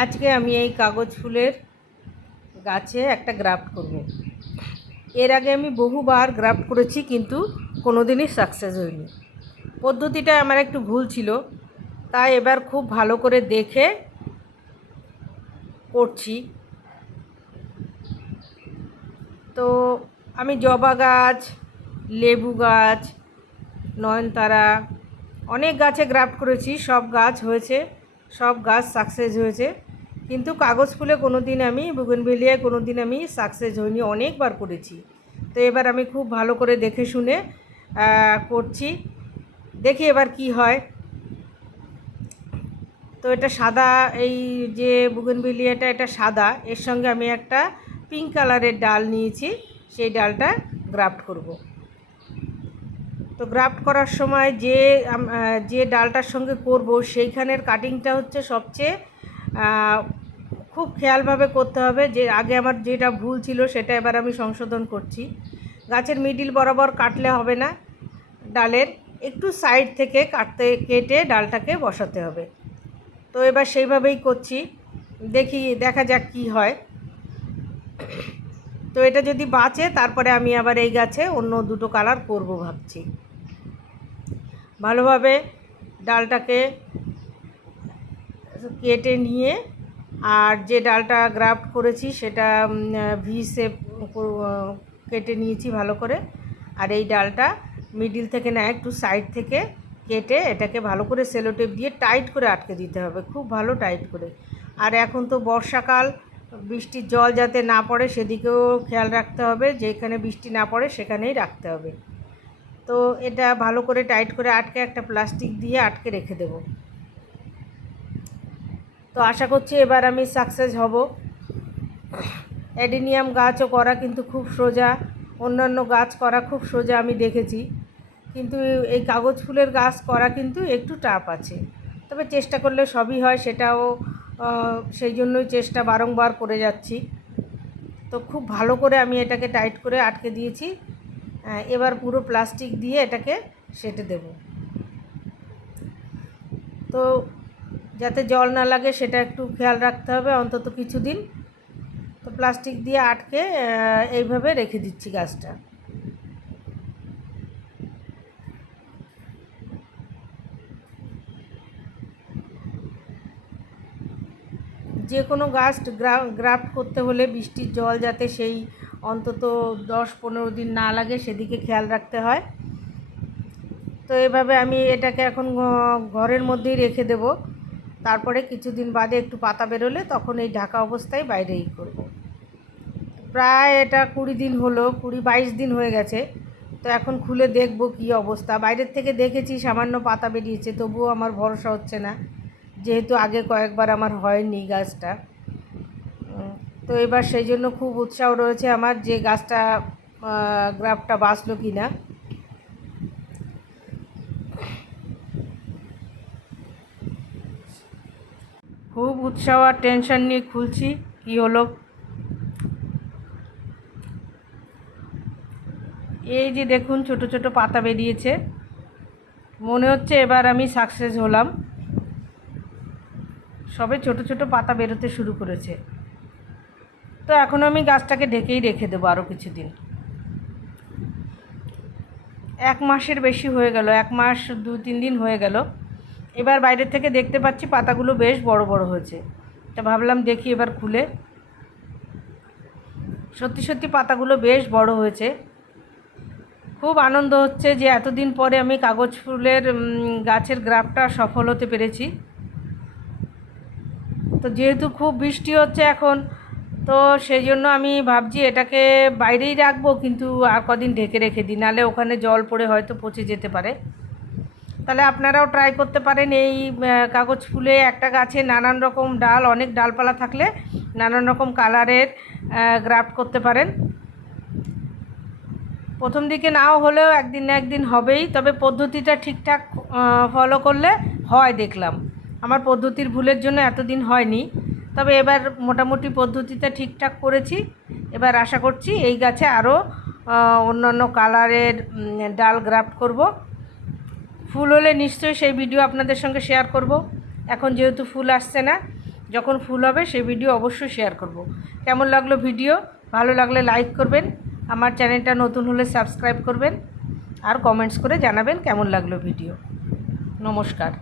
আজকে আমি এই কাগজ ফুলের গাছে একটা গ্রাফট করব। এর আগে আমি বহুবার গ্রাফট করেছি, কিন্তু কোনো দিনই সাকসেস হয়নি। পদ্ধতিটা আমার একটু ভুল ছিল, তাই এবার খুব ভালো করে দেখে করছি। তো আমি জবা গাছ, লেবু গাছ, নয়নতারা, অনেক গাছে গ্রাফট করেছি, সব গাছ হয়েছে। সব গাছ সাকসেস হয়েছে। কিন্তু কাগজ ফুলে কোনো দিন আমি বুগনভেলিয়ায় কোনো দিন আমি সাকসেস হইনি, অনেকবার করেছি। তো এবার আমি খুব ভালো করে দেখে শুনে করছি। দেখি এবার কি হয়। তো এটা সাদা, এই যে বুগনভিলিয়াটা এটা সাদা, এর সঙ্গে আমি একটা পিঙ্ক কালারের ডাল নিয়েছি, সেই ডালটা গ্রাফট করব। তো গ্রাফট করার সময় যে যে ডালটার সঙ্গে করব, সেইখানের কাটিংটা হচ্ছে সবচেয়ে খুব খেয়ালভাবে করতে হবে। যে, আগে আমার যেটা ভুল ছিল সেটা এবার আমি সংশোধন করছি। গাছের মিডিল বরাবর কাটলে হবে না। ডালের একটু সাইড থেকে কাটতে, কেটে ডালটাকে বসাতে হবে। তো এবার সেইভাবেই করছি। দেখি, দেখা যাক কি হয়। তো এটা যদি বাঁচে, তারপরে আমি আবার এই গাছে অন্য দুটো কালার করব ভাবছি। ভালোভাবে ডালটাকে কেটে নিয়ে আর যে ডালটা গ্রাফট করেছি সেটা ভি শেপ কেটে নিয়েছি ভালো করে। আর এই ডালটা মিডিল থেকে না, একটু সাইড থেকে কেটে এটাকে ভালো করে সেলোটেপ দিয়ে টাইট করে আটকে দিতে হবে, খুব ভালো টাইট করে। আর এখন তো বর্ষাকাল, বৃষ্টির জল যাতে না পড়ে সেদিকেও খেয়াল রাখতে হবে, যেখানে বৃষ্টি না পড়ে সেখানেই রাখতে হবে। তো এটা ভালো করে টাইট করে আটকে একটা প্লাস্টিক দিয়ে আটকে রেখে দেবো। তো আশা করছি এবার আমি সাকসেস হব। অ্যাডিনিয়াম গাছও করা কিন্তু খুব সোজা, অন্যান্য গাছ করা খুব সোজা আমি দেখেছি। কিন্তু এই কাগজ ফুলের গাছ করা কিন্তু একটু টাফ আছে। তবে চেষ্টা করলে সবই হয়, সেটাও সেই জন্যই চেষ্টা বারংবার করে যাচ্ছি। তো খুব ভালো করে আমি এটাকে টাইট করে আটকে দিয়েছি। এবার পুরো প্লাস্টিক দিয়ে এটাকে সেটে দেব। তো যাতে জল না লাগে, সেটা একটু খেয়াল রাখতে হবে অন্তত কিছুদিন। তো প্লাস্টিক দিয়ে আটকে এইভাবে রেখে দিচ্ছি গাছটা। যে কোনো গাছ গ্রাফট করতে হলে বৃষ্টির জল যাতে সেই অন্তত দশ পনেরো দিন না লাগে সেদিকে খেয়াল রাখতে হয়। তো এভাবে আমি এটাকে এখন ঘরের মধ্যেই রেখে দেব। তারপরে কিছুদিন বাদে একটু পাতা বেরোলে তখন এই ঢাকা অবস্থায় বাইরেই করব। প্রায় এটা কুড়ি দিন হলো, কুড়ি বাইশ দিন হয়ে গেছে। তো এখন খুলে দেখব কি অবস্থা। বাইরের থেকে দেখেছি সামান্য পাতা বেরিয়েছে, তবুও আমার ভরসা হচ্ছে না। যেহেতু আগে কয়েকবার আমার হয়নি গাছটা তো এবার সেই জন্য খুব উৎসাহ রয়েছে আমার যে গাছটা গ্রাফটা বাঁচলো কি না খুব উৎসাহ আর টেনশন নিয়ে খুলছি, কি হলো? এই যে দেখুন, ছোট ছোট পাতা বেরিয়েছে। মনে হচ্ছে এবার আমি সাকসেস হলাম। সবে ছোট ছোট পাতা বেরোতে শুরু করেছে। তো এখন আমি গাছটাকে ঢেকেই রেখে দেবো আরও কিছুদিন। এক মাসের বেশি হয়ে গেল, এক মাস দু তিন দিন হয়ে গেল। এবার বাইরের থেকে দেখতে পাচ্ছি পাতাগুলো বেশ বড় বড় হয়েছে। তা ভাবলাম দেখি এবার খুলে। সত্যি সত্যি পাতাগুলো বেশ বড় হয়েছে। খুব আনন্দ হচ্ছে যে এতদিন পরে আমি কাগজ ফুলের গাছের গ্রাফটা সফল হতে পেরেছি। তো যেহেতু খুব বৃষ্টি হচ্ছে এখন, তো সেই জন্য আমি ভাবছি এটাকে বাইরেই রাখব, কিন্তু আর কদিন ঢেকে রেখে দিই নাহলে ওখানে জল পড়ে হয়তো পচে যেতে পারে। তাহলে আপনারাও ট্রাই করতে পারেন এই কাগজ ফুলে একটা গাছে নানান রকম ডাল, অনেক ডালপালা থাকলে নানান রকম কালারের গ্রাফট করতে পারেন। প্রথম দিকে নাও হলেও একদিন না একদিন হবেই, তবে পদ্ধতিটা ঠিকঠাক ফলো করলে হয় দেখলাম। আমার পদ্ধতির ভুলের জন্য এতদিন হয়নি। তবে এবার মোটামুটি পদ্ধতিটা ঠিকঠাক করেছি। এবার আশা করছি এই গাছে আরও অন্যান্য কালারের ডাল গ্রাফট করব। ফুল হলে নিশ্চয়ই সেই ভিডিও আপনাদের সঙ্গে শেয়ার করব। এখন যেহেতু ফুল আসছে না, যখন ফুল হবে সেই ভিডিও অবশ্যই শেয়ার করব। কেমন লাগল ভিডিও? ভালো লাগলে লাইক করবেন। আমার চ্যানেলটা নতুন হলে সাবস্ক্রাইব করবেন। আর কমেন্টস করে জানাবেন কেমন লাগল ভিডিও। নমস্কার।